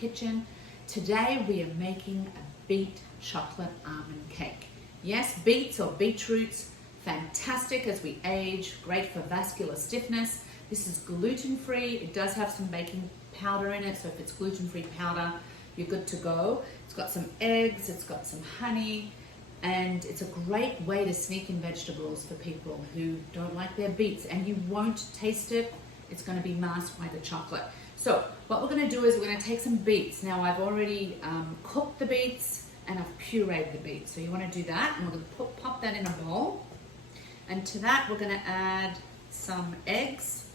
kitchen. Today we are making a beet chocolate almond cake. Yes, beets or beetroots, fantastic as we age, great for vascular stiffness. This is gluten-free. It does have some baking powder in it, so if it's gluten-free powder, you're good to go. It's got some eggs, it's got some honey, and it's a great way to sneak in vegetables for people who don't like their beets, and you won't taste it. It's going to be masked by the chocolate. So what we're going to do is we're going to take some beets. Now I've already cooked the beets and I've pureed the beets. So you want to do that, and we're going to pop that in a bowl. And to that we're going to add some eggs.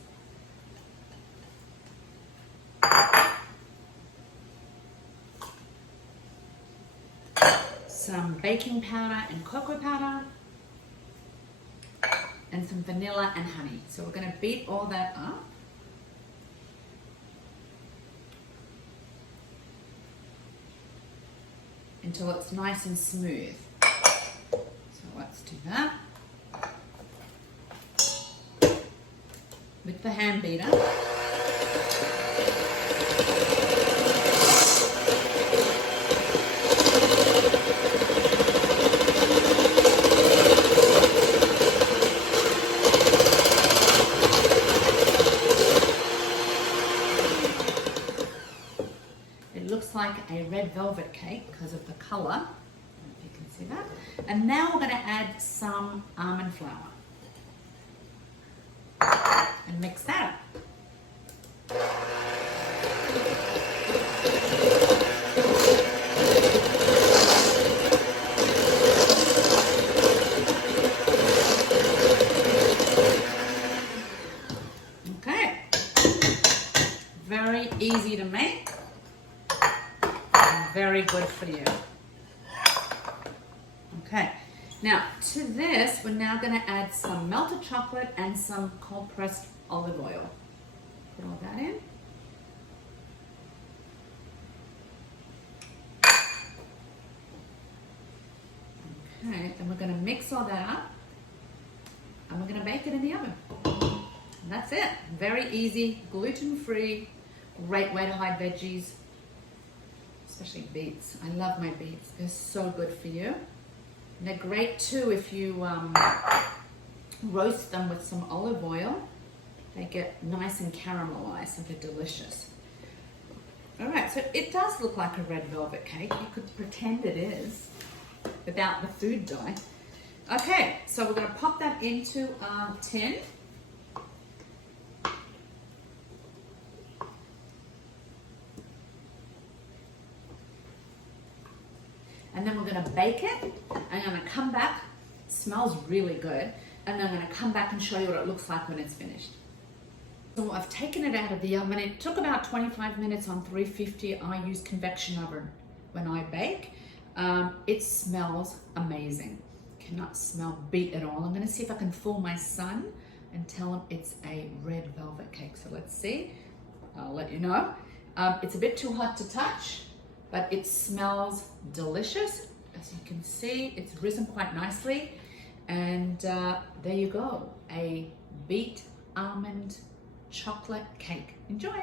Some baking powder and cocoa powder. And some vanilla and honey. So we're going to beat all that up. Until it's nice and smooth. So let's do that. With the hand beater. It looks like a red velvet cake because of the color. I don't know if you can see that. And now we're going to add some almond flour. And mix that up. Okay. Very easy to make. Very good for you. Okay, now to this we're now going to add some melted chocolate and some cold pressed olive oil. Put all that in. Okay, and we're going to mix all that up and we're going to bake it in the oven. And that's it. Very easy, gluten-free, great way to hide veggies. Especially beets. I love my beets. They're so good for you. And they're great too if you roast them with some olive oil. They get nice and caramelized and they're delicious. All right, so it does look like a red velvet cake. You could pretend it is without the food dye. Okay, so we're going to pop that into our tin. And then we're going to bake it. I'm going to come back. It smells really good. And then I'm going to come back and show you what it looks like when it's finished. So I've taken it out of the oven. It took about 25 minutes on 350. I use convection oven when I bake. It smells amazing. Cannot smell beet at all. I'm going to see if I can fool my son and tell him it's a red velvet cake. So let's see. I'll let you know. It's a bit too hot to touch, but it smells delicious. As you can see, it's risen quite nicely. And there you go, a beet almond chocolate cake. Enjoy.